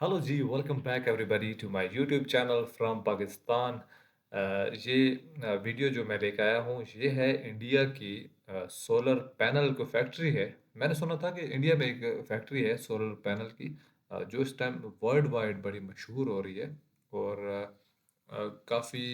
Hello ji, welcome back everybody to my YouTube channel from Pakistan. ये video जो मैं लेकर आया हूँ ये है इंडिया की सोलर पैनल को फैक्ट्री है। मैंने सुना था कि इंडिया में एक फैक्ट्री है सोलर पैनल की, जो इस टाइम वर्ल्ड वाइड बड़ी मशहूर हो रही है। और काफ़ी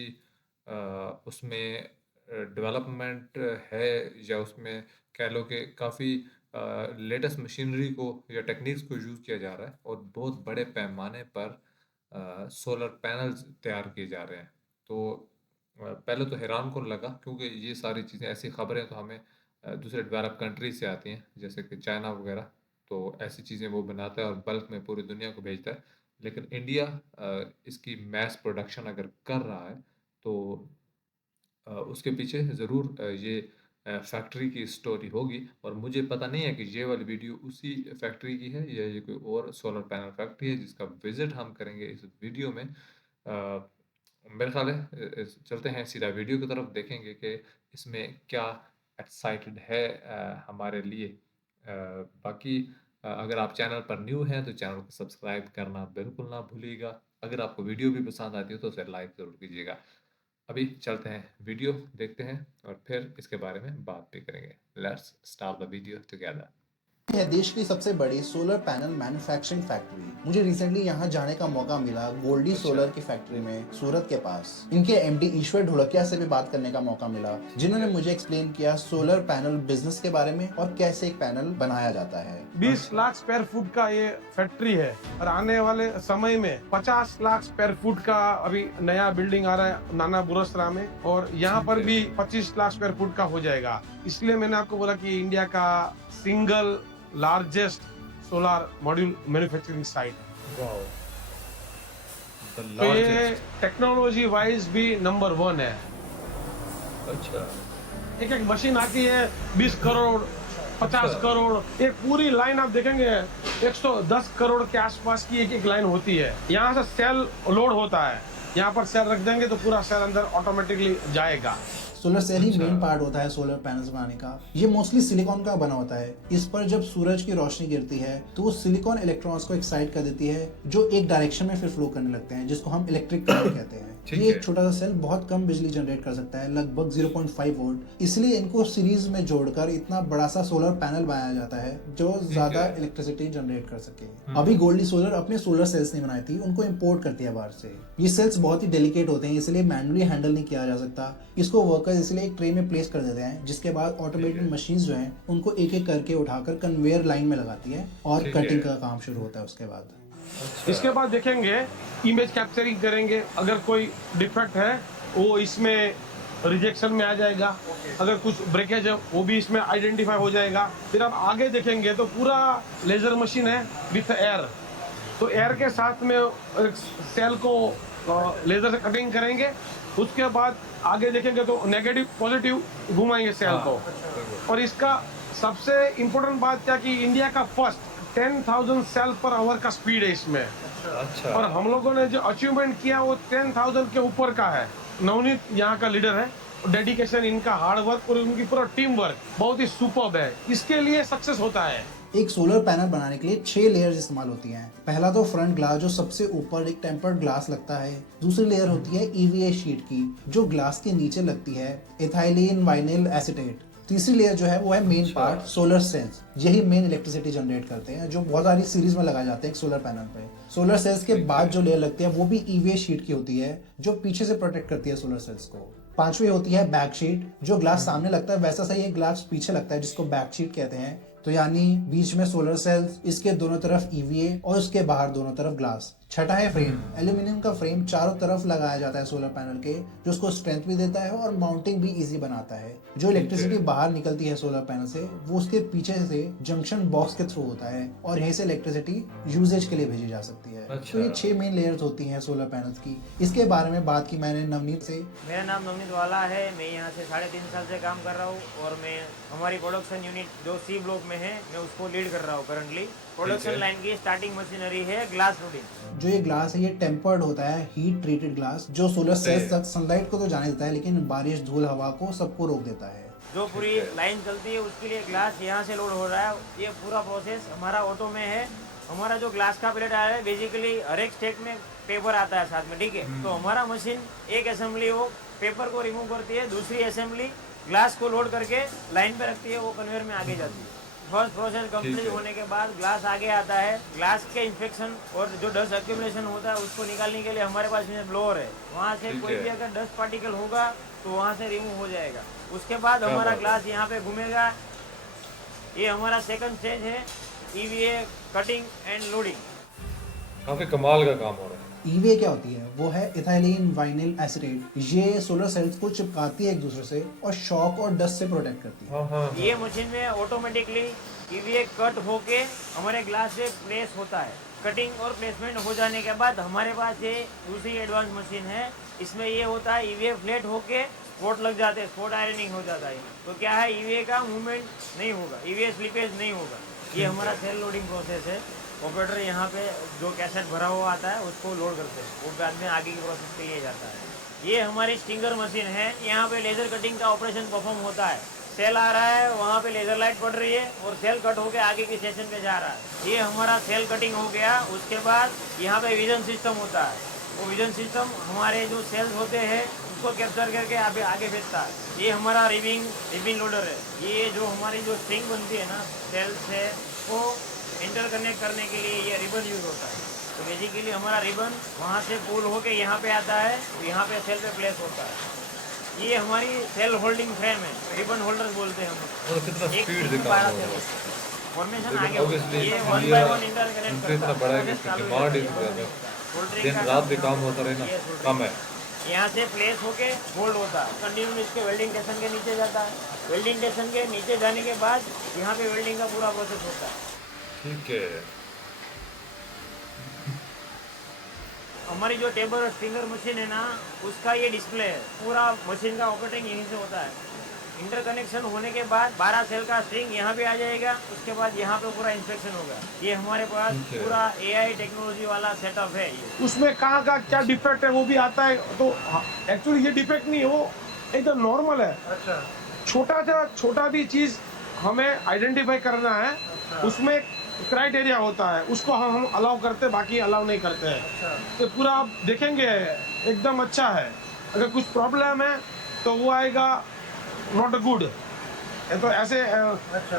उसमें डेवलपमेंट है, या उसमें कह लो कि काफ़ी लेटेस्ट मशीनरी को या टेक्निक्स को यूज़ किया जा रहा है और बहुत बड़े पैमाने पर सोलर पैनल्स तैयार किए जा रहे हैं। तो पहले तो हैरान कौन लगा, क्योंकि ये सारी चीज़ें, ऐसी खबरें तो हमें दूसरे डेवलप कंट्रीज से आती हैं, जैसे कि चाइना वगैरह। तो ऐसी चीज़ें वो बनाता है और बल्क में पूरी दुनिया को भेजता है। लेकिन इंडिया इसकी मैस प्रोडक्शन अगर कर रहा है, तो उसके पीछे ज़रूर ये फैक्ट्री की स्टोरी होगी। और मुझे पता नहीं है कि ये वाली वीडियो उसी फैक्ट्री की है या ये कोई और सोलर पैनल फैक्ट्री है जिसका विज़िट हम करेंगे इस वीडियो में। मेरे ख्याल है चलते हैं सीधा वीडियो की तरफ, देखेंगे कि इसमें क्या एक्साइटेड है हमारे लिए। बाकी अगर आप चैनल पर न्यू हैं तो चैनल को सब्सक्राइब करना बिल्कुल ना भूलिएगा। अगर आपको वीडियो भी पसंद आती हो तो उसे लाइक ज़रूर कीजिएगा। अभी चलते हैं, वीडियो देखते हैं और फिर इसके बारे में बात भी करेंगे। Let's start the video together. है देश की सबसे बड़ी सोलर पैनल मैन्युफैक्चरिंग फैक्ट्री। मुझे रिसेंटली यहाँ जाने का मौका मिला गोल्डी अच्छा। सोलर की फैक्ट्री में सूरत के पास। इनके एमडी ईश्वर ढोलकिया से भी बात करने का मौका मिला, जिन्होंने मुझे एक्सप्लेन किया सोलर पैनल बिजनेस के बारे में और कैसे एक पैनल बनाया जाता है। 20 लाख स्क्वायर फुट का ये फैक्ट्री है और आने वाले समय में 50 लाख स्क्वायर फुट का अभी नया बिल्डिंग आ रहा है नाना बुरसरा में, और यहाँ पर भी 25 लाख स्क्वायर फुट का हो जाएगा। इसलिए मैंने आपको बोला कि इंडिया का single largest solar module manufacturing site है। वाओ, द तो ये लार्जेस्ट। टेक्नोलॉजी वाइज भी नंबर 1 है। अच्छा। एक एक मशीन आती है 20 करोड़ 50 करोड़, एक पूरी लाइन आप देखेंगे 110 करोड़ के आसपास की एक एक लाइन होती है। यहाँ से सेल लोड होता है, यहाँ पर सेल रख देंगे तो पूरा सेल अंदर ऑटोमेटिकली जाएगा। सोलर सेल ही अच्छा। मेन पार्ट होता है सोलर पैनल्स बनाने का। ये मोस्टली सिलिकॉन का बना होता है। इस पर जब सूरज की रोशनी गिरती है तो वो सिलिकॉन इलेक्ट्रॉन्स को एक्साइट कर देती है, जो एक डायरेक्शन में फिर फ्लो करने लगते हैं, जिसको हम इलेक्ट्रिक करंट कहते हैं। ठीक ये है। एक छोटा सा सेल बहुत कम बिजली जनरेट कर सकता है, लगभग 0.5 वोल्ट। इसलिए इनको सीरीज में जोड़कर इतना बड़ा सा सोलर पैनल बनाया जाता है जो ज्यादा है। इलेक्ट्रिसिटी जनरेट कर सके। अभी गोल्डी सोलर अपने सोलर सेल्स नहीं बनाई थी, उनको इम्पोर्ट करती है बाहर से। ये सेल्स बहुत ही डेलिकेट होते हैं, इसलिए मैनुअली हैंडल नहीं किया जा सकता। इसको वर्कर्स इसलिए एक ट्रे में प्लेस कर देते हैं, जिसके बाद ऑटोमेटेड मशीन जो हैं उनको एक एक करके उठाकर कन्वेयर लाइन में लगाती है और ठीक है। कटिंग का काम शुरू होता है उसके बाद। अच्छा। इसके बाद देखेंगे, इमेज कैप्चरिंग करेंगे, अगर कोई डिफेक्ट है वो इसमें रिजेक्शन में आ जाएगा, अगर कुछ ब्रेकेज है वो भी इसमें आइडेंटिफाई हो जाएगा। फिर आप आगे देखेंगे तो पूरा लेजर मशीन है विथ एयर, तो एयर के साथ में सेल को लेजर से कटिंग करेंगे। उसके बाद आगे देखेंगे तो नेगेटिव पॉजिटिव घुमाएंगे सेल को। और इसका सबसे इम्पोर्टेंट बात क्या कि इंडिया का फर्स्ट 10,000 सेल पर आवर का स्पीड है इसमें। अच्छा। और हम लोगों ने जो अचीवमेंट किया वो 10,000 के ऊपर का है। नवनीत यहाँ का लीडर है, डेडिकेशन, इनका हार्ड वर्क और उनकी पूरा टीम वर्क बहुत ही सुपर्ब है। इसके लिए सक्सेस होता है। एक सोलर पैनल बनाने के लिए 6 लेयर्स इस्तेमाल होती हैं। पहला तो फ्रंट ग्लास, जो सबसे ऊपर एक टेम्पर्ड ग्लास लगता है। दूसरी लेयर होती है ईवीए शीट की, जो ग्लास के नीचे लगती है एथाइलिन वाइनिल एसीटेट। तीसरी लेयर जो है वो है मेन पार्ट, सोलर सेल्स। यही मेन इलेक्ट्रिसिटी जनरेट करते हैं, जो बहुत सारी सीरीज में लगाए जाते हैं एक सोलर पैनल पे। सोलर सेल्स के बाद जो लेयर लगती है वो भी ईवीए शीट की होती है, जो पीछे से प्रोटेक्ट करती है सोलर सेल्स को। पांचवी होती है बैक शीट। जो ग्लास सामने लगता है वैसा सही एक ग्लास पीछे लगता है, जिसको बैक शीट कहते हैं। तो यानी बीच में सोलर सेल्स, इसके दोनों तरफ ईवीए और उसके बाहर दोनों तरफ ग्लास। छठा है फ्रेम। एल्यूमिनियम का फ्रेम चारों तरफ लगाया जाता है सोलर पैनल के, जो उसको स्ट्रेंथ भी देता है और माउंटिंग भी इजी बनाता है। जो इलेक्ट्रिसिटी बाहर निकलती है सोलर पैनल से, वो उसके पीछे से जंक्शन बॉक्स के थ्रू होता है और यहीं से इलेक्ट्रिसिटी यूजेज के लिए भेजी जा सकती है। अच्छा। तो ये 6 मेन लेयर्स होती हैं सोलर पैनल्स की। इसके बारे में बात की मैंने नवनीत से। मेरा नाम नवनीत वाला है, मैं यहाँ से 3.5 साल से काम कर रहा हूँ और मैं हमारी प्रोडक्शन यूनिट जो सी ब्लॉक में है मैं उसको लीड कर रहा हूँ करंटली। प्रोडक्शन लाइन की स्टार्टिंग मशीनरी है ग्लास रूडिंग। जो ये ग्लास है ये टेम्पर्ड होता है, हीट ट्रीटेड ग्लास, जो सोलर सेल्स तक सनलाइट को तो जाने देता है, लेकिन बारिश, धूल, हवा को सबको रोक देता है। जो पूरी लाइन चलती है उसके लिए ग्लास यहाँ से लोड हो रहा है। ये पूरा प्रोसेस हमारा ऑटो में है हमारा जो ग्लास का प्लेट आ रहा है बेसिकली हर एक स्टेक में पेपर आता है साथ में, ठीक है। तो हमारा मशीन एक असेंबली वो पेपर को रिमूव करती है, दूसरी असेंबली ग्लास को लोड करके लाइन पे रखती है, वो कन्वेयर में आगे जाती है। फर्स्ट प्रोसेस कंप्लीट होने के बाद ग्लास आगे आता है। ग्लास के इंफेक्शन और जो डस्ट एक्यूमुलेशन होता है उसको निकालने के लिए हमारे पास में ब्लोअर है, वहाँ से कोई भी अगर डस्ट पार्टिकल होगा तो वहाँ से रिमूव हो जाएगा। उसके बाद हमारा ग्लास यहाँ पे घूमेगा। ये हमारा सेकंड स्टेज है, ईवीए कटिंग एंड लोडिंग। काफी कमाल का काम हो रहा है। ईवीए क्या होती है? वो है इथाइलिन वाइनिल एसिटेट। ये सोलर सेल्स को चिपकाती है एक दूसरे से और शॉक और डस्ट से प्रोटेक्ट करती है। हाँ हाँ ये मशीन में ऑटोमेटिकली ईवीए कट होके हमारे ग्लास से प्लेस होता है। कटिंग और प्लेसमेंट हो जाने के बाद हमारे पास ये दूसरी एडवांस मशीन है। इसमें ये होता है ईवीए फ्लैट होके स्पॉट लग जाते हैं, स्पॉट आयरनिंग हो जाता है। तो क्या है, ईवीए का मूवमेंट नहीं होगा, ईवीए स्लिपेज नहीं होगा। ये हमारा सेल लोडिंग प्रोसेस है। ऑपरेटर यहाँ पे जो कैसेट भरा हुआ आता है उसको लोड करते हैं, वो बाद में आगे की प्रोसेस के लिए जाता है। ये हमारी स्टिंगर मशीन है। यहाँ पे लेजर कटिंग का ऑपरेशन परफॉर्म होता है। सेल आ रहा है, वहाँ पे लेजर लाइट पड़ रही है और सेल कट होके आगे की सेशन पे जा रहा है। ये हमारा सेल कटिंग हो गया। उसके बाद यहाँ पे विजन सिस्टम होता है। वो विजन सिस्टम हमारे जो सेल्स होते हैं उसको कैप्चर करके आगे भेजता है। ये हमारा रिबिंग लोडर है। ये जो हमारी जो स्ट्रिंग बनती है ना सेल से, वो इंटरकनेक्ट करने के लिए ये रिबन यूज होता है। तो बेसिकली हमारा रिबन वहाँ से पुल होके यहाँ पे आता है, तो यहाँ पे सेल पे प्लेस होता है। ये हमारी सेल होल्डिंग फ्रेम है, रिबन होल्डर बोलते हैं हम। और कितना एक स्पीड से से 12 काम हो रहा सेल है। फॉर्मेशन आगे ऑब्वियसली ये 1 by 1 इंटरकनेक्ट इनका इतना बड़ा है कि इसकी डिमांड इस ज़्यादा दिन रात भी काम होता रहे ना, कम है। यहाँ से प्लेस होके होल्ड होता है, कंटिन्यू इसके वेल्डिंग स्टेशन के नीचे जाता है। वेल्डिंग स्टेशन के नीचे जाने के बाद यहाँ पे वेल्डिंग का पूरा प्रोसेस होता है। ठीक है। हमारी जो टेबल स्टिंगर मशीन है ना, उसका ये डिस्प्ले है। पूरा मशीन का ऑपरेटिंग यहीं से होता है। इंटरकनेक्शन होने के बाद 12 सेल का स्ट्रिंग यहाँ पे आ जाएगा। उसके बाद यहाँ पे पूरा इंस्पेक्शन होगा। ये हमारे पास ठीक है। पूरा एआई टेक्नोलॉजी वाला सेटअप है ये। उसमें कहाँ का क्या डिफेक्ट है वो भी आता है। तो एक्चुअली ये डिफेक्ट नहीं है, वो एकदम नॉर्मल है। अच्छा छोटा भी चीज हमें आइडेंटिफाई करना है। उसमें क्राइटेरिया होता है, उसको हम अलाउ करते हैं, बाकी अलाउ नहीं करते हैं। अच्छा तो पूरा आप देखेंगे एकदम अच्छा है। अगर कुछ प्रॉब्लम है तो वो आएगा नॉट गुड, तो ऐसे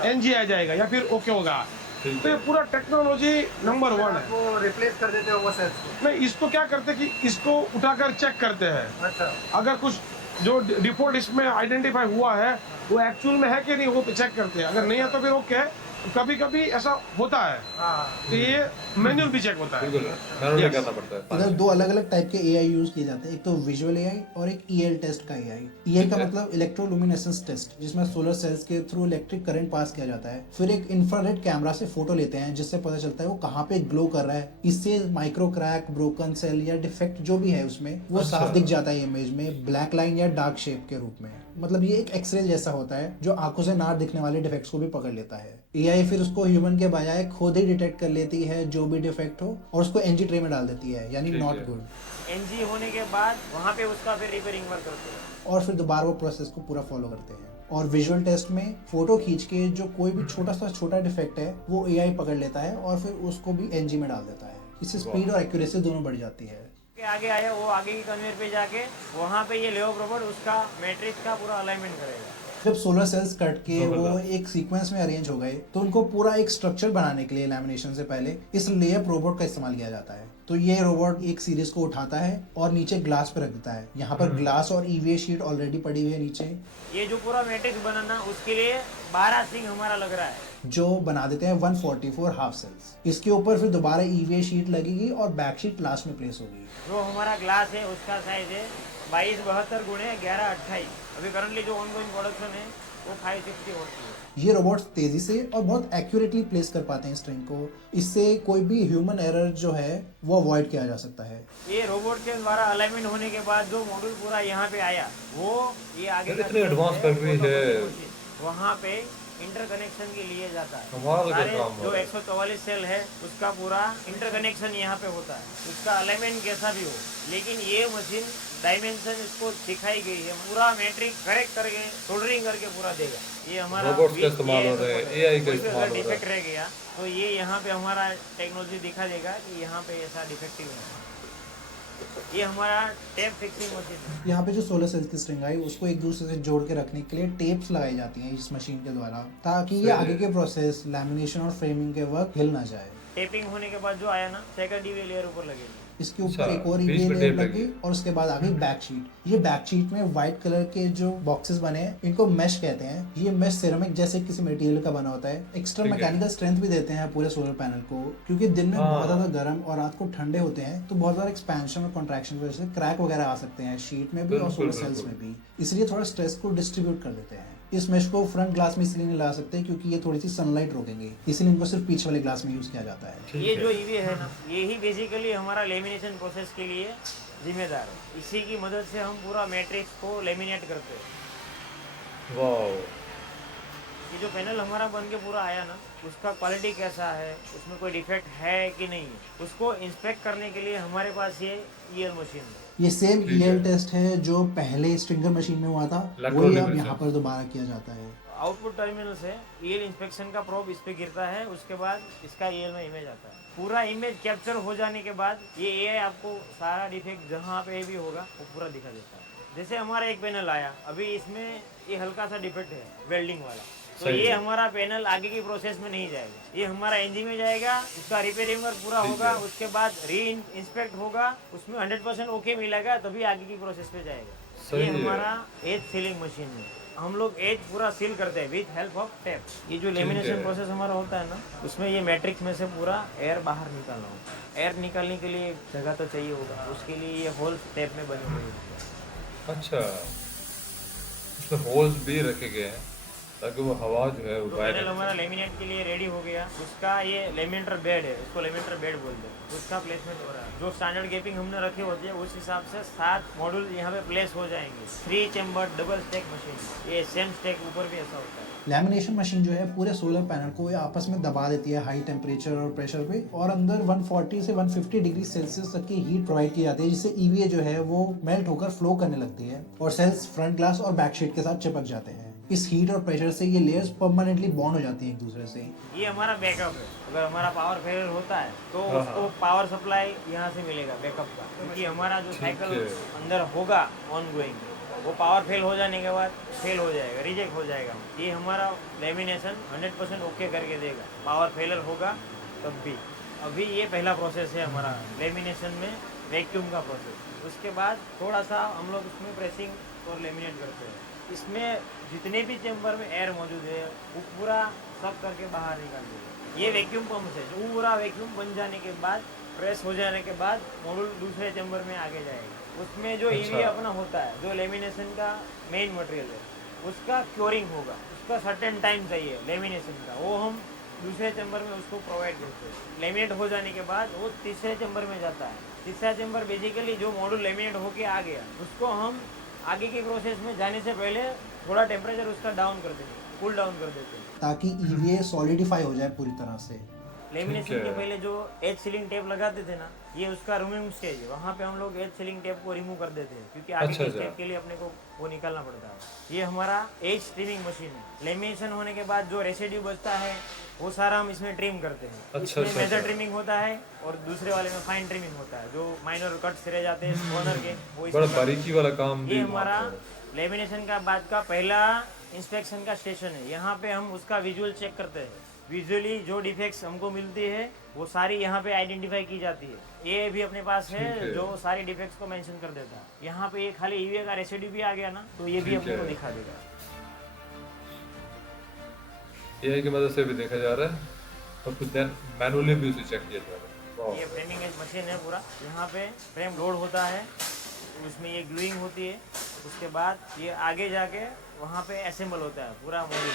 एनजी आ जाएगा या फिर ओके होगा। ठीक तो ये है। पूरा टेक्नोलॉजी नंबर 1 है। वो रिप्लेस कर देते हो वो सेल्स को। नहीं, इसको क्या करते हैं कि इसको उठाकर चेक करते हैं। अच्छा अगर कुछ जो डिफॉल्ट इसमें आइडेंटिफाई हुआ है वो एक्चुअल में है कि नहीं, वो चेक करते हैं। अगर नहीं है तो फिर ओके। कभी कभी ऐसा होता है हाँ तो ये मैनुअल भी चेक होता है। बिल्कुल मैनुअली करना पड़ता है। इधर दो अलग अलग टाइप के एआई यूज किए जाते हैं। एक तो विजुअल एआई और एक ईएल टेस्ट का एआई। ईएल का मतलब इलेक्ट्रोलुमिनेसेंस टेस्ट, जिसमें सोलर सेल्स के थ्रू इलेक्ट्रिक करंट पास किया जाता है। फिर एक इंफ्रारेड कैमरा से फोटो लेते हैं, जिससे पता चलता है वो कहाँ पे ग्लो कर रहा है। इससे माइक्रो क्रैक, ब्रोकन सेल या डिफेक्ट जो भी है उसमें वो अच्छा। साफ दिख जाता है इमेज में, ब्लैक लाइन या डार्क शेप के रूप में। मतलब ये एक एक्सरे जैसा होता है जो आंखों से ना दिखने वाले डिफेक्ट्स को भी पकड़ लेता है। एआई फिर उसको ह्यूमन के बजाय खुद ही डिटेक्ट कर लेती है जो भी डिफेक्ट हो, और उसको एनजी ट्रे में डाल देती है, यानी ठीक नॉट है। गुड। एनजी होने के बाद वहाँ पे उसका फिर रिपेयरिंग वर्क करते हैं। और फिर दोबारा वो प्रोसेस को पूरा फॉलो करते हैं। और विजुअल टेस्ट में फोटो खींच के जो कोई भी छोटा डिफेक्ट है वो एआई पकड़ लेता है और फिर उसको भी एनजी में डाल देता है। इससे स्पीड और एक्यूरेसी दोनों बढ़ जाती है। के आगे आया वो आगे की कन्वेयर पे जाके वहाँ पे ये लेव रोबोट उसका मैट्रिक्स का पूरा अलाइनमेंट करेगा। जब सोलर सेल्स कट के वो एक सीक्वेंस में अरेंज हो गए तो उनको पूरा एक स्ट्रक्चर बनाने के लिए लैमिनेशन से पहले इस लेयर रोबोट का इस्तेमाल किया जाता है। तो ये रोबोट एक सीरीज को उठाता है और नीचे ग्लास पे रख देता है। यहाँ पर ग्लास और ईवीए शीट ऑलरेडी पड़ी हुई है नीचे, ये जो पूरा मैट्रिक्स बनाना उसके लिए 12 सिंक हमारा लग रहा है। जो बना देते हैं 144 हाफ सेल्स। इसके ऊपर फिर दोबारा ईवीए शीट लगेगी और बैक शीट लास्ट में प्लेस होगी। जो हमारा ग्लास है उसका साइज है 2272 गुणे 1128। अभी करंटली जो ऑनगोइंग प्रोडक्शन है वो 560 वॉट की है। ये रोबोट्स तेजी से और बहुत एक्यूरेटली प्लेस कर पाते हैं स्ट्रिंग को। इससे कोई भी ह्यूमन एरर जो है वो अवॉइड किया जा सकता है। ये रोबोट के द्वारा अलाइनमेंट होने के बाद जो मॉड्यूल पूरा यहाँ पे आया वो ये आगे यार इतनी एडवांस फैक्ट्री है। वहाँ पे इंटरकनेक्शन के लिए जाता है। कमाल का सारे काम हो जो रहा है। 144 सेल है उसका पूरा इंटरकनेक्शन यहाँ पे होता है, उसका अलाइनमेंट कैसा भी हो। लेकिन ये मशीन डायमेंशन इसको सिखाई गई है, पूरा मैट्रिक करेक्ट करके सोल्डरिंग करके पूरा देगा। ये हमारा रोबोट्स का ये इस्तेमाल हो ऐसा रहा है, होता AI का कोई भी इस्तेमाल अगर हो रहा डिफेक्ट है। रह गया तो ये यहाँ पे हमारा टेक्नोलॉजी दिखा देगा कि यहाँ पे ऐसा डिफेक्टिव है। ये हमारा टेप फिक्सिंग मशीन है। यहाँ पे जो सोलर सेल्स की स्ट्रिंग आई उसको एक दूसरे से जोड़ के रखने के लिए टेप्स लगाई जाती हैं इस मशीन के द्वारा, ताकि ये सही आगे है। के प्रोसेस लैमिनेशन और फ्रेमिंग के वक्त हिल ना जाए। टेपिंग होने के बाद जो आया ना, सेकंड ईवी लेयर ऊपर लगेगी। इसके अच्छा, ऊपर एक और बीच ईवी में लेयर टेप लगी लगी। और उसके बाद आ गई बैक शीट। ये बैक शीट में व्हाइट कलर के जो बॉक्सेस बने हैं इनको मेश कहते हैं। ये मेश सिरेमिक जैसे किसी मटेरियल का बना होता है। एक्स्ट्रा ठीक है। मैकेनिकल स्ट्रेंथ भी देते हैं पूरे सोलर पैनल को, क्योंकि दिन में हाँ। बहुत ज्यादा गर्म और रात को ठंडे होते हैं तो बहुत ज्यादा एक्सपेंशन और कॉन्ट्रैक्शन की वजह से क्रैक वगैरह आ सकते हैं शीट में भी और बिल्कुल, सोलर सेल्स बिल्कुल। में भी। इसलिए थोड़ा स्ट्रेस को डिस्ट्रीब्यूट कर देते हैं। इस मेश को फ्रंट ग्लास में इसलिए नहीं लगा सकते क्योंकि ये थोड़ी सी सनलाइट रोकेंगे, इसलिए इनको सिर्फ पीछे वाले ग्लास में यूज किया जाता है। ठीक ये है। जो ईवी है ना, ये ही बेसिकली हमारा लेमिनेशन प्रोसेस के लिए जिम्मेदार है। इसी की मदद से हम पूरा मैट्रिक्स को लेमिनेट करते हैं। वाओ, ये जो पैनल हमारा बन के पूरा आया ना, उसका क्वालिटी कैसा है, उसमें कोई डिफेक्ट है कि नहीं, उसको इंस्पेक्ट करने के लिए हमारे पास ये ईएल मशीन है। ये सेम ठीक है। ईएल टेस्ट है जो पहले स्ट्रिंगर मशीन में हुआ था, Electro वही अब luminescence। यहाँ पर दोबारा किया जाता है। आउटपुट टर्मिनल से ईएल इंस्पेक्शन का प्रोब इस पे गिरता है, उसके बाद इसका ईएल में इमेज आता है। पूरा इमेज कैप्चर हो जाने के बाद ये एआई आपको सारा डिफेक्ट जहाँ पे भी होगा वो पूरा दिखा देता है। जैसे हमारा एक पैनल आया, अभी इसमें ये हल्का सा डिफेक्ट है वेल्डिंग वाला, तो सही ये है। हमारा पैनल आगे की प्रोसेस में नहीं जाएगा। ये हमारा इंजन में जाएगा, उसका रिपेयरिंग वर्क पूरा ठीक होगा, है। उसके बाद री इंस्पेक्ट होगा, उसमें 100% ओके मिलेगा, तभी आगे की प्रोसेस पे जाएगा। सही ये है। हमारा एज सीलिंग मशीन है। हम लोग एज पूरा सील करते हैं विथ हेल्प ऑफ टेप। ये जो लेमिनेशन है। प्रोसेस हमारा होता है ना, उसमें ये मैट्रिक्स में से पूरा एयर बाहर निकालना होता है। एयर निकालने के लिए जगह तो चाहिए होगा, उसके लिए ये होल टेप में बने हुए हैं। अच्छा, इसमें होल्स भी रखे गए हैं ताकि वो हवा जो है वो जो बाहर पैनल हमारा लेमिनेट के लिए रेडी हो गया, उसका ये लेमिनेटर बेड है, उसको लेमिनेटर बेड बोलते हैं, उसका प्लेसमेंट हो रहा है। जो स्टैंडर्ड गैपिंग हमने रखे होते हैं उस हिसाब से 7 मॉड्यूल यहाँ पे प्लेस हो जाएंगे। 3 चेम्बर डबल स्टेक मशीन, ये सेम स्टेक ऊपर भी ऐसा होता है। लैमिनेशन मशीन जो है पूरे सोलर पैनल को ये आपस में दबा देती है हाई टेम्परेचर और प्रेशर पे, और अंदर 140 से 150 डिग्री सेल्सियस तक की हीट प्रोवाइड की जाती है, जिससे ईवीए जो है वो मेल्ट होकर फ्लो करने लगती है और सेल्स फ्रंट ग्लास और बैक शीट के साथ चिपक जाते हैं। इस हीट और प्रेशर से ये लेयर्स परमानेंटली बॉन्ड हो जाती हैं एक दूसरे से। ये हमारा बैकअप है। अगर हमारा पावर फेलियर होता है तो हाँ, उसको हाँ। पावर सप्लाई यहाँ से मिलेगा बैकअप का, क्योंकि हमारा जो ठीक साइकिल है। अंदर होगा ऑन गोइंग, वो पावर फेल हो जाने के बाद फेल हो जाएगा, रिजेक्ट हो जाएगा। ये हमारा लेमिनेशन 100% ओके करके देगा। पावर फेलियर होगा तब भी। अभी ये पहला प्रोसेस है हमारा लेमिनेशन में, वैक्यूम का प्रोसेस। उसके बाद थोड़ा सा हम लोग उसमें प्रेसिंग और लेमिनेट करते हैं। इसमें जितने भी चैम्बर में एयर मौजूद है वो पूरा सब करके बाहर निकाल देगा। ये वैक्यूम पंप है, जो पूरा वैक्यूम बन जाने के बाद, प्रेस हो जाने के बाद मॉड्यूल दूसरे चैम्बर में आगे जाएगा। उसमें जो अच्छा। ईवी अपना होता है, जो लेमिनेशन का मेन मटेरियल है, उसका क्योरिंग होगा, उसका सर्टेन टाइम चाहिए लेमिनेशन का, वो हम दूसरे चैम्बर में उसको प्रोवाइड करते हैं। लेमिनेट हो जाने के बाद वो तीसरे चैम्बर में जाता है। तीसरा चैम्बर बेसिकली जो मॉड्यूल लेमिनेट होके आ गया, उसको हम आगे की प्रोसेस में जाने से पहले थोड़ा टेम्परेचर उसका डाउन कर देते हैं, कूल डाउन कर देते हैं, ताकि ईवीए सॉलिडिफाई हो जाए पूरी तरह से। लेमिनेशन ठीक के है। पहले जो एज सीलिंग टेप लगाते थे ना, ये उसका रिमूविंग स्टेज है। वहाँ पे हम लोग एज सीलिंग टेप को रिमूव कर देते हैं, क्योंकि आगे अच्छा, के अच्छा। स्टेप के लिए अपने को वो निकालना पड़ता है। ये हमारा एज ट्रिमिंग मशीन है। लेमिनेशन होने के बाद जो रेसिड्यू बचता है वो सारा हम इसमें ट्रिम करते हैं। अच्छा, इसमें अच्छा, मेजर अच्छा। ट्रिमिंग होता है और दूसरे वाले में फाइन ट्रिमिंग होता है। जो माइनर कट्स रह जाते हैं कॉर्नर के, वो बड़ा इसमें करते हैं। बारीकी वाला काम भी ये वहाँ हमारा पे है। लेमिनेशन का बाद का पहला इंस्पेक्शन का स्टेशन है। यहाँ पे हम उसका विजुअल चेक करते हैं। विजुअली जो डिफेक्ट्स हमको मिलती है वो सारी यहाँ पे आइडेंटिफाई की जाती है। ये भी अपने पास ठीक है। है जो सारी डिफेक्ट्स को मेंशन कर देता है। यहाँ पे ये खाली ईवीए का रेसिड्यू भी आ गया ना, तो ये भी ठीक अपने को है। दिखा देगा। AI की मदद से भी देखा जा रहा है और फिर देन मैनुअली भी उसे चेक किया जा रहा है। वाह। ये फ्रेमिंग एज मशीन है पूरा। यहाँ पे फ्रेम लोड होता है, उसमें ये ग्लूइंग होती है, उसके बाद ये आगे जाके वहाँ पे असेंबल होता है पूरा मॉड्यूल।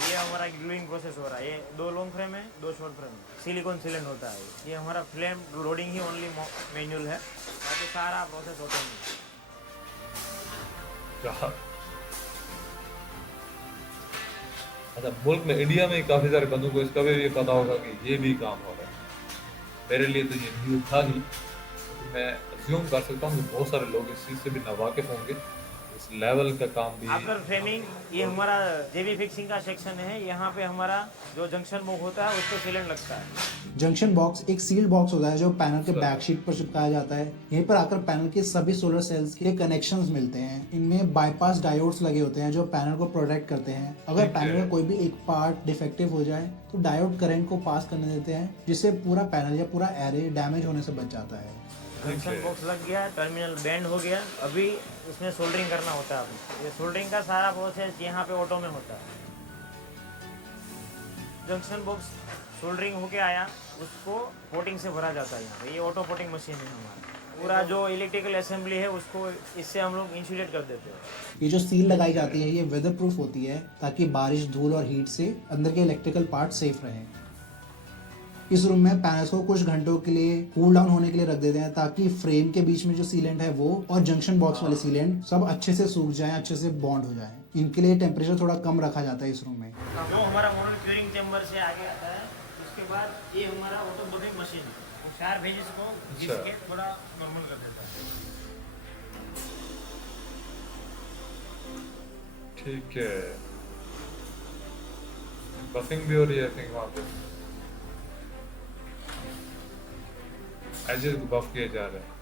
ये हमारा ग्लूइंग प्रोसेस हो रहा है। ये 2 लॉन्ग फ्रेम है, 2 शॉर्ट फ्रेम है, सिलिकॉन सीलेंट होता है। ये हमारा फ्लेम लोडिंग ही ओनली मैनुअल है, बाकी सारा प्रोसेस होता है। क्या अच्छा, मुल्क में इंडिया में काफ़ी सारे बंदों को इसका भी पता होगा कि ये भी काम हो रहा है। मेरे लिए तो ये न्यू था ही, लेकिन मैं अज्यूम कर सकता हूँ कि बहुत सारे लोग इस चीज़ से भी नावाकिफ होंगे। इस लेवल का काम भी आफ्टर फ्रेमिंग ये हमारा जेबी फिक्सिंग का सेक्शन है। यहाँ पे हमारा जो जंक्शन बॉक्स होता है उस पर सीलेंट लगता है। जंक्शन बॉक्स एक सील्ड बॉक्स होता है जो पैनल के अच्छा। बैक शीट पर चिपकाया जाता है। यहीं पर आकर पैनल के सभी सोलर सेल्स के कनेक्शंस मिलते हैं। इनमें बाईपास डायोड्स लगे होते हैं जो पैनल को प्रोटेक्ट करते हैं। अगर ठीक है। पैनल का कोई भी एक पार्ट डिफेक्टिव हो जाए तो डायोड करंट को पास करने देते हैं, जिससे पूरा पैनल या पूरा एरे डैमेज होने से बच जाता है। जंक्शन बॉक्स लग गया, टर्मिनल बैंड हो गया, अभी इसमें सोल्डरिंग करना होता है। अभी ये सोल्डरिंग का सारा प्रोसेस यहाँ पे ऑटो में होता है। जंक्शन बॉक्स सोल्डरिंग होके आया, उसको कोटिंग से भरा जाता है यहाँ पे। ये ऑटो कोटिंग मशीन है हमारा। पूरा जो इलेक्ट्रिकल असेंबली है उसको इससे हम लोग इंसुलेट कर देते हैं। ये जो सील लगाई जाती है ये वेदर प्रूफ होती है ताकि बारिश, धूल और हीट से अंदर के इलेक्ट्रिकल पार्ट सेफ रहें। इस रूम में पैनल्स को कुछ घंटों के लिए कूल डाउन होने के लिए रख देते हैं ताकि फ्रेम के बीच में जो सीलेंट है वो और जंक्शन बॉक्स वाले सीलेंट सब अच्छे से सूख जाएं, अच्छे से बॉन्ड हो जाएं। इनके लिए टेम्परेचर थोड़ा कम रखा जाता है इस रूम में। जो हमारा मॉडल क्यूरिंग चैम्बर से आगे आता है, उसके बाद ये हमारा ऑटो कोटिंग मशीन है। वो 4 भेजेस को घिस के थोड़ा नॉर्मल कर देता है। ठीक है। बफिंग भी हो रही है आई थिंक वहाँ पे। एजेस को बफ किए जा रहे हैं।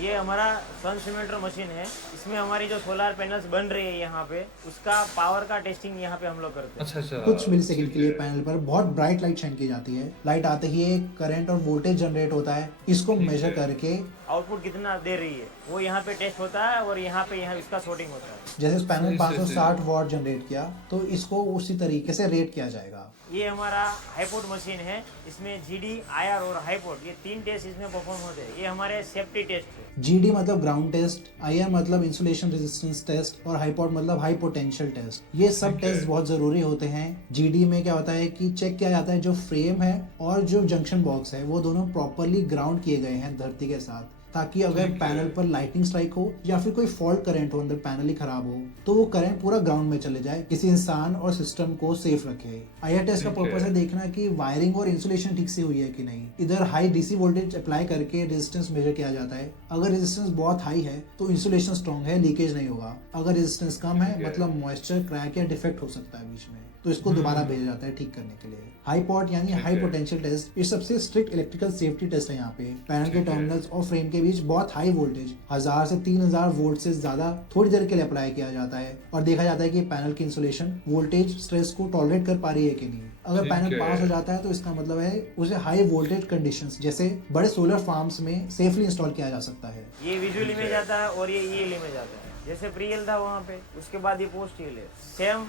ये हमारा सन सिमेंटर मशीन है। इसमें हमारी जो सोलर पैनल्स बन रही है यहाँ पे, उसका पावर का टेस्टिंग यहाँ पे हम लोग करते हैं। अच्छा अच्छा। कुछ मिलीसेकंड के लिए ठीक है। पैनल पर बहुत ब्राइट लाइट शाइन की जाती है। लाइट आते ही एक करंट और वोल्टेज जनरेट होता है। इसको ठीक मेजर है। करके आउटपुट कितना दे रही है वो यहाँ पे टेस्ट होता है और यहाँ पे इसका शॉर्टिंग होता है। जैसे इस पैनल सही, सही, 560 वॉट जनरेट किया तो इसको उसी तरीके से रेट किया जाएगा। ये हमारा हाईपोर्ट मशीन है। इसमें जीडी, आईआर और हाईपोर्ट ये 3 टेस्ट इसमें परफॉर्म होते हैं। ये हमारे सेफ्टी टेस्ट है। जीडी मतलब ग्राउंड टेस्ट, आईआर मतलब इंसुलेशन रेजिस्टेंस टेस्ट और हाईपोर्ट मतलब हाई पोटेंशियल टेस्ट। ये सब ठीक है। टेस्ट बहुत जरूरी होते हैं। जीडी में क्या होता है कि चेक किया जाता है जो फ्रेम है और जो जंक्शन बॉक्स है वो दोनों प्रॉपरली ग्राउंड किए गए हैं धरती के साथ, ताकि अगर ठीक है। पैनल पर लाइटिंग स्ट्राइक हो या फिर कोई फॉल्ट करंट हो, अंदर पैनल ही खराब हो, तो वो करंट पूरा ग्राउंड में चले जाए, किसी इंसान और सिस्टम को सेफ रखे। आईआर टेस्ट का ठीक है। पर्पस है देखना कि वायरिंग और इंसुलेशन ठीक से हुई है कि नहीं। इधर हाई डीसी वोल्टेज अप्लाई करके रेजिस्टेंस मेजर किया जाता है। अगर रेजिस्टेंस बहुत हाई है तो इंसुलेशन स्ट्रॉन्ग है, लीकेज नहीं होगा। अगर रेजिस्टेंस कम है ठीक है। मतलब मॉइस्चर, क्रैक या डिफेक्ट हो सकता है बीच में, तो इसको दोबारा भेजा जाता है ठीक करने के लिए। हाई पॉट यानी ठीक हाई है। पोटेंशियल टेस्ट ये सबसे स्ट्रिक्ट इलेक्ट्रिकल सेफ्टी टेस्ट है। यहाँ पे पैनल के ठीक है। टर्मिनल्स और फ्रेम के बीच बहुत हाई वोल्टेज 1000 से 3000 वोल्ट से ज्यादा थोड़ी देर के लिए अप्लाई किया जाता है और देखा जाता है कि पैनल की इंसुलेशन वोल्टेज स्ट्रेस को टॉलरेट कर पा रही है कि नहीं। अगर ठीक पैनल है। पास हो जाता है तो इसका मतलब है उसे हाई वोल्टेज कंडीशंस जैसे बड़े सोलर फार्म्स में सेफली इंस्टॉल किया जा सकता है। ये विजुअली ठीक में है। जाता है और ये ईएलई में जाता है। जैसे प्रीएल था वहाँ पे, उसके बाद ये पोस्ट ईएल है। सेम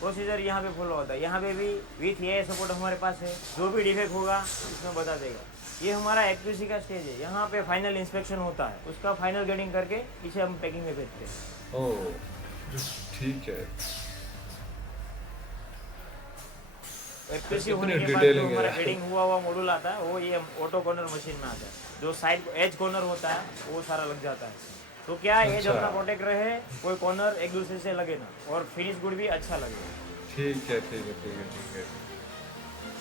प्रोसीजर यहाँ पे फॉलो होता है। यहाँ पे भी विथ एआई सपोर्ट हमारे पास है। जो भी डिफेक्ट होगा इसमें बता देगा। ये हमारा एक्यूसी का स्टेज है। यहाँ पे फाइनल इंस्पेक्शन होता है, उसका फाइनल गेटिंग करके इसे हम पैकिंग में भेजते हैं। ओह ठीक है। एक्यूसी इतनी होने के बाद जो डिटेलिंग है। हमारा हेडिंग हुआ मॉड्यूल आता है वो ये ऑटो कॉर्नर मशीन में आता है। जो साइड एज कॉर्नर होता है वो सारा लग जाता है। तो क्या एज अच्छा। अपना प्रोटेक्ट रहे, कोई कॉर्नर एक दूसरे से लगे ना, और फिनिश गुड भी अच्छा लगे। ठीक है ठीक है ठीक है ठीक है।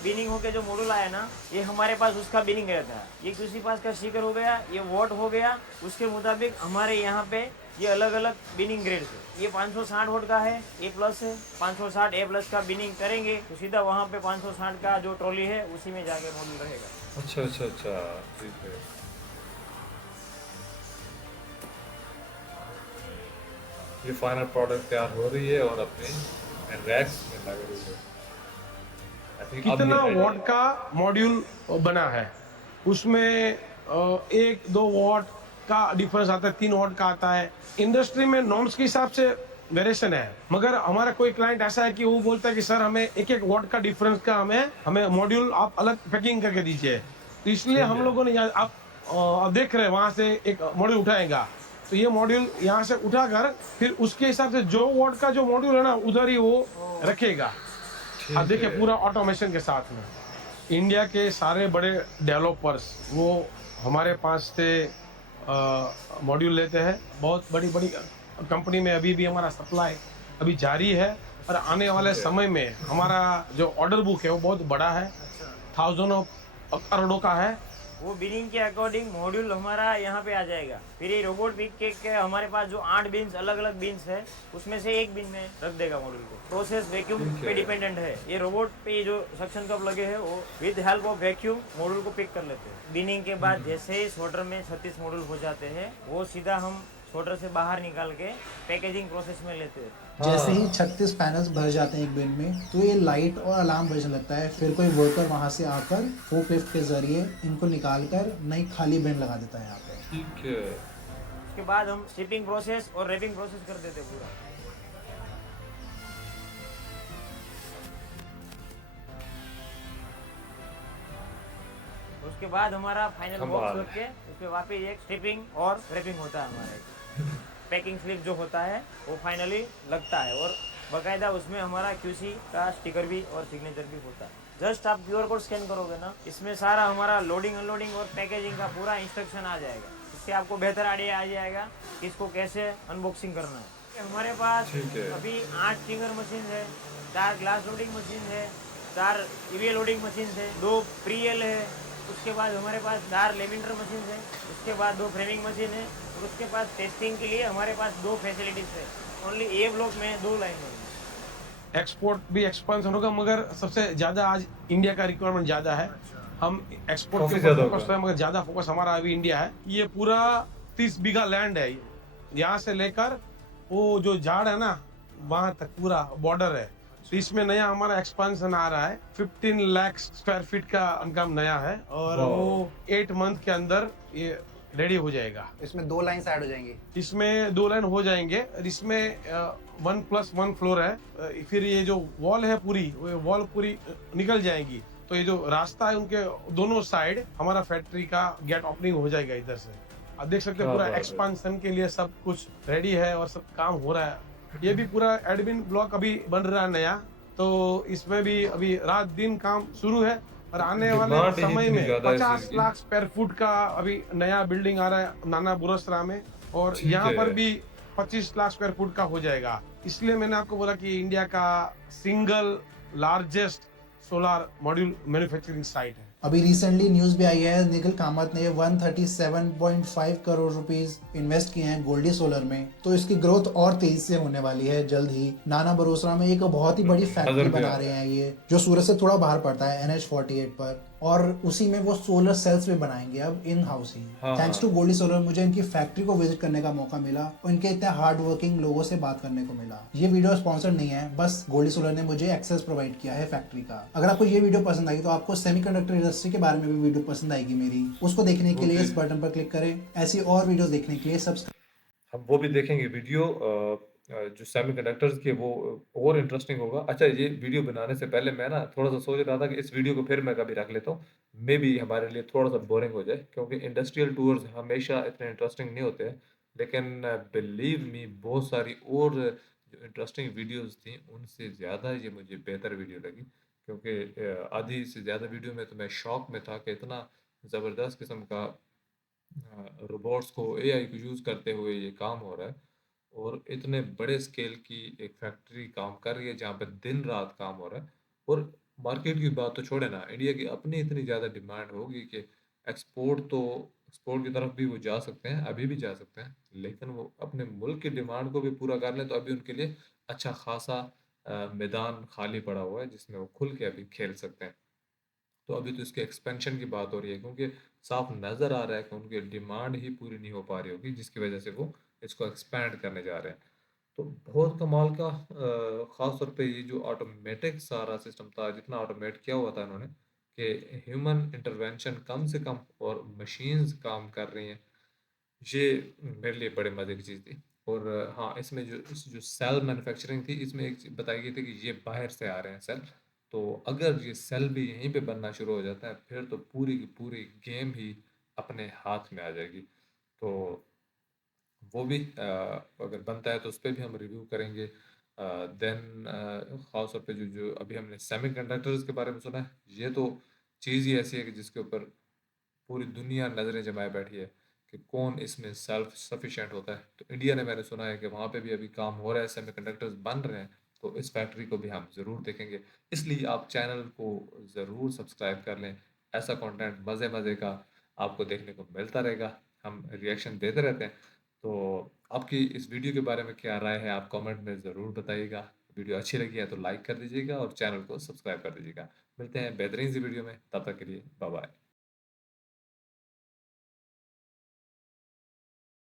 बिनिंग होके जो मॉड्यूल आया ना, ये हमारे पास उसका बिनिंग रहता है। ये किसी पास का स्टिकर हो गया, ये वॉट हो गया, उसके मुताबिक हमारे यहाँ पे ये अलग अलग बिनिंग ग्रेड है। ये 560 वोट का है, ए प्लस है। 560 ए प्लस का बिनिंग करेंगे तो सीधा वहाँ पे 560 का जो ट्रॉली है उसी में जाके मॉड्यूल रहेगा। अच्छा अच्छा अच्छा ठीक है। ये फाइनल प्रोडक्ट तैयार हो रही है और अपने रैक्स में लग रही है। I think अब कितना ये वॉट का मॉड्यूल बना है, उसमें 1-2 वॉट का डिफरेंस आता है, 3 वॉट का आता है। इंडस्ट्री में नॉर्म्स के हिसाब से वेरिएशन है, मगर हमारा कोई क्लाइंट ऐसा है कि वो बोलता है कि सर हमें 1-1 वॉट का डिफरेंस का हमें मॉड्यूल आप अलग पैकिंग करके दीजिए। तो इसलिए ठीक हम है। लोगों ने आप देख रहे हैं वहां से एक मॉड्यूल उठाएगा, तो ये मॉड्यूल यहाँ से उठाकर फिर उसके हिसाब से जो वॉट का जो मॉड्यूल है ना उधर ही वो रखेगा। ठीक अब देखिए है। पूरा ऑटोमेशन के साथ में इंडिया के सारे बड़े डेवलपर्स वो हमारे पास से मॉड्यूल लेते हैं। बहुत बड़ी बड़ी कंपनी में अभी भी हमारा सप्लाई अभी जारी है। और आने वाले ठीक है। समय में हमारा जो ऑर्डर बुक है वो बहुत बड़ा है, थाउजेंड ऑफ करोड़ों का है। वो बिनिंग के अकॉर्डिंग मॉड्यूल हमारा यहाँ पे आ जाएगा। फिर ये रोबोट पिक के हमारे पास जो 8 बीन्स अलग अलग बीन्स है, उसमें से एक बीन में रख देगा मॉड्यूल को। प्रोसेस वैक्यूम ठीक पे है। डिपेंडेंट है। ये रोबोट पे जो सक्शन कप लगे हैं वो with help of vacuum module को पिक कर लेते हैं। बिनिंग के बाद जैसे ही सोल्डर में 36 मॉड्यूल हो जाते हैं, वो सीधा हम सोल्डर से बाहर निकाल के पैकेजिंग प्रोसेस में लेते हैं। जैसे ही हाँ। 36 पैनल्स भर जाते हैं एक बिन में, तो ये लाइट और अलार्म बजने लगता है। फिर कोई वर्कर वहां से आकर फोकलिफ्ट के जरिए इनको निकाल कर नई खाली बिन लगा देता है यहाँ पे। ठीक है। उसके बाद हम शिपिंग प्रोसेस और रैपिंग प्रोसेस कर देते हैं पूरा। उसके बाद हमारा फाइनल बॉक्स कमाल। रख के उस पर वापस एक स्ट्रिपिंग और रैपिंग होता है हमारा। पैकिंग स्लिप जो होता है वो फाइनली लगता है और बकायदा उसमें हमारा क्यूसी का स्टिकर भी और सिग्नेचर भी होता है। जस्ट आप क्यूआर कोड स्कैन करोगे ना, इसमें सारा हमारा लोडिंग अनलोडिंग और पैकेजिंग का पूरा इंस्ट्रक्शन आ जाएगा। इससे आपको बेहतर आइडिया आ जाएगा कि इसको कैसे अनबॉक्सिंग करना है। हमारे पास ठीक है। अभी 8 फिंगर मशीन है, 4 ग्लास लोडिंग मशीन है, 4 ईवीए लोडिंग मशीन है, 2 प्रीएल है। उसके बाद हमारे पास 4 लेमिनेटर मशीन है, उसके बाद 2 फ्रेमिंग मशीन है और उसके पास टेस्टिंग के लिए हमारे पास 2 फैसिलिटीज है। ओनली ए ब्लॉक में 2 लाइन है। एक्सपोर्ट भी एक्सपांशन होगा, मगर सबसे ज़्यादा आज इंडिया का रिक्वायरमेंट ज़्यादा है। हम एक्सपोर्ट के काफी ऊपर ज्यादा फोकस होगा। है, मगर ज़्यादा फोकस हमारा अभी इंडिया है। ये पूरा 30 बीघा लैंड है। यहाँ से लेकर वो जो झाड़ है ना, वहाँ तक पूरा बॉर्डर है। तो इसमें नया हमारा एक्सपांशन आ रहा है। 15 लाख स्क्वायर फीट का इनका नया है और वाह। वो 8 मंथ के अंदर ये रेडी हो जाएगा। इसमें 2 लाइन्स ऐड हो जाएंगी। इसमें 2 लाइन हो जाएंगे और इसमें 1+1 फ्लोर है। फिर ये जो वॉल है पूरी, वो वॉल पूरी निकल जाएगी। तो ये जो रास्ता है उनके दोनों साइड हमारा फैक्ट्री का गेट ओपनिंग हो जाएगा इधर से। आप देख सकते हैं क्या पूरा बात है। एक्सपांशन के लिए सब कुछ रेडी है और सब काम हो रहा है। ये भी पूरा एडमिन ब्लॉक अभी बन रहा है नया, तो इसमें भी अभी रात दिन काम शुरू है। और आने वाले डिमांड ही समय इतनी में ज्यादा है इस 50 चीज की। लाख स्क्वायर फुट का अभी नया बिल्डिंग आ रहा है नाना बुरसरा में, और ठीक यहाँ पर है। भी 25 लाख स्क्वायर फुट का हो जाएगा। इसलिए मैंने आपको बोला कि इंडिया का single largest solar module manufacturing site है। अभी रिसेंटली न्यूज भी आई है, निखिल कामत ने 137.5 करोड़ रुपीस इन्वेस्ट किए हैं गोल्डी सोलर में। तो इसकी ग्रोथ और तेजी से होने वाली है जल्द ही। नाना बरोसरा में एक बहुत ही बड़ी फैक्ट्री नजर पे बना आ रहे रहा हैं ये, जो सूरत से थोड़ा बाहर पड़ता है NH 48 पर, और उसी में वो सोलर सेल्स भी बनाएंगे अब इन हाउस ही। हाँ, थैंक्स टू हाँ। गोल्डी सोलर मुझे इनकी फैक्ट्री को विजिट करने का मौका मिला और इनके इतने हार्ड वर्किंग लोगों से बात करने को मिला। ये वीडियो स्पॉन्सर नहीं है, बस गोल्डी सोलर ने मुझे एक्सेस प्रोवाइड किया है फैक्ट्री का। अगर आपको ये वीडियो पसंद आई तो आपको सेमीकंडक्टर इंडस्ट्री के बारे में भी वीडियो पसंद आएगी मेरी। उसको देखने के लिए इस बटन पर क्लिक करें। ऐसी और वीडियोस देखने के लिए सब्सक्राइब। हम वो भी देखेंगे वीडियो जो सेमीकंडक्टर्स की है, वो और इंटरेस्टिंग होगा। अच्छा, ये वीडियो बनाने से पहले मैं ना थोड़ा सा सोच रहा था कि इस वीडियो को फिर मैं कभी रख लेता हूँ। मे बी हमारे लिए थोड़ा सा बोरिंग हो जाए, क्योंकि इंडस्ट्रियल टूर्स हमेशा इतने इंटरेस्टिंग नहीं होते हैं। लेकिन बिलीव मी, बहुत सारी और जो इंटरेस्टिंग वीडियोस थी उनसे ज़्यादा ये मुझे बेहतर वीडियो लगी। क्योंकि आधी से ज़्यादा वीडियो में तो मैं शॉक में था कि इतना ज़बरदस्त किस्म का रोबोट्स को, एआई को यूज़ करते हुए ये काम हो रहा है। और इतने बड़े स्केल की एक फैक्ट्री काम कर रही है जहाँ पे दिन रात काम हो रहा है। और मार्केट की बात तो छोड़े ना, इंडिया की अपनी इतनी ज़्यादा डिमांड होगी कि एक्सपोर्ट की तरफ भी वो जा सकते हैं, अभी भी जा सकते हैं। लेकिन वो अपने मुल्क की डिमांड को भी पूरा कर लें तो अभी उनके लिए अच्छा खासा मैदान खाली पड़ा हुआ है जिसमें वो खुल के अभी खेल सकते हैं। तो अभी तो इसके एक्सपेंशन की बात हो रही है, क्योंकि साफ नज़र आ रहा है कि उनकी डिमांड ही पूरी नहीं हो पा रही होगी, जिसकी वजह से वो इसको एक्सपैंड करने जा रहे हैं। तो बहुत कमाल का, ख़ास तौर पे ये जो ऑटोमेटिक सारा सिस्टम था, जितना ऑटोमेट किया हुआ था इन्होंने, कि ह्यूमन इंटरवेंशन कम से कम और मशीन्स काम कर रही हैं, ये मेरे लिए बड़े मज़े की चीज़ थी। और हाँ, इसमें जो सेल मैन्युफैक्चरिंग थी, इसमें एक चीज़ बताई गई थी कि ये बाहर से आ रहे हैं सेल। तो अगर ये सेल भी यहीं पे बनना शुरू हो जाता है, फिर तो पूरी की पूरी गेम ही अपने हाथ में आ जाएगी। तो वो भी अगर बनता है तो उस पे भी हम रिव्यू करेंगे। देन ख़ास तौर पे जो जो अभी हमने सेमीकंडक्टर्स के बारे में सुना है, ये तो चीज़ ही ऐसी है कि जिसके ऊपर पूरी दुनिया नज़रें जमाए बैठी है कि कौन इसमें सेल्फ सफिशिएंट होता है। तो इंडिया ने मैंने सुना है कि वहाँ पे भी अभी काम हो रहा है, सेमीकंडक्टर्स बन रहे हैं, तो इस फैक्ट्री को भी हम ज़रूर देखेंगे। इसलिए आप चैनल को ज़रूर सब्सक्राइब कर लें। ऐसा कंटेंट मज़े मज़े का आपको देखने को मिलता रहेगा, हम रिएक्शन देते रहते हैं। तो आपकी इस वीडियो के बारे में क्या राय है, आप कमेंट में ज़रूर बताइएगा। वीडियो अच्छी लगी है तो लाइक कर दीजिएगा और चैनल को सब्सक्राइब कर दीजिएगा। मिलते हैं बेहतरीन सी वीडियो में, तब तक के लिए बाय बाय।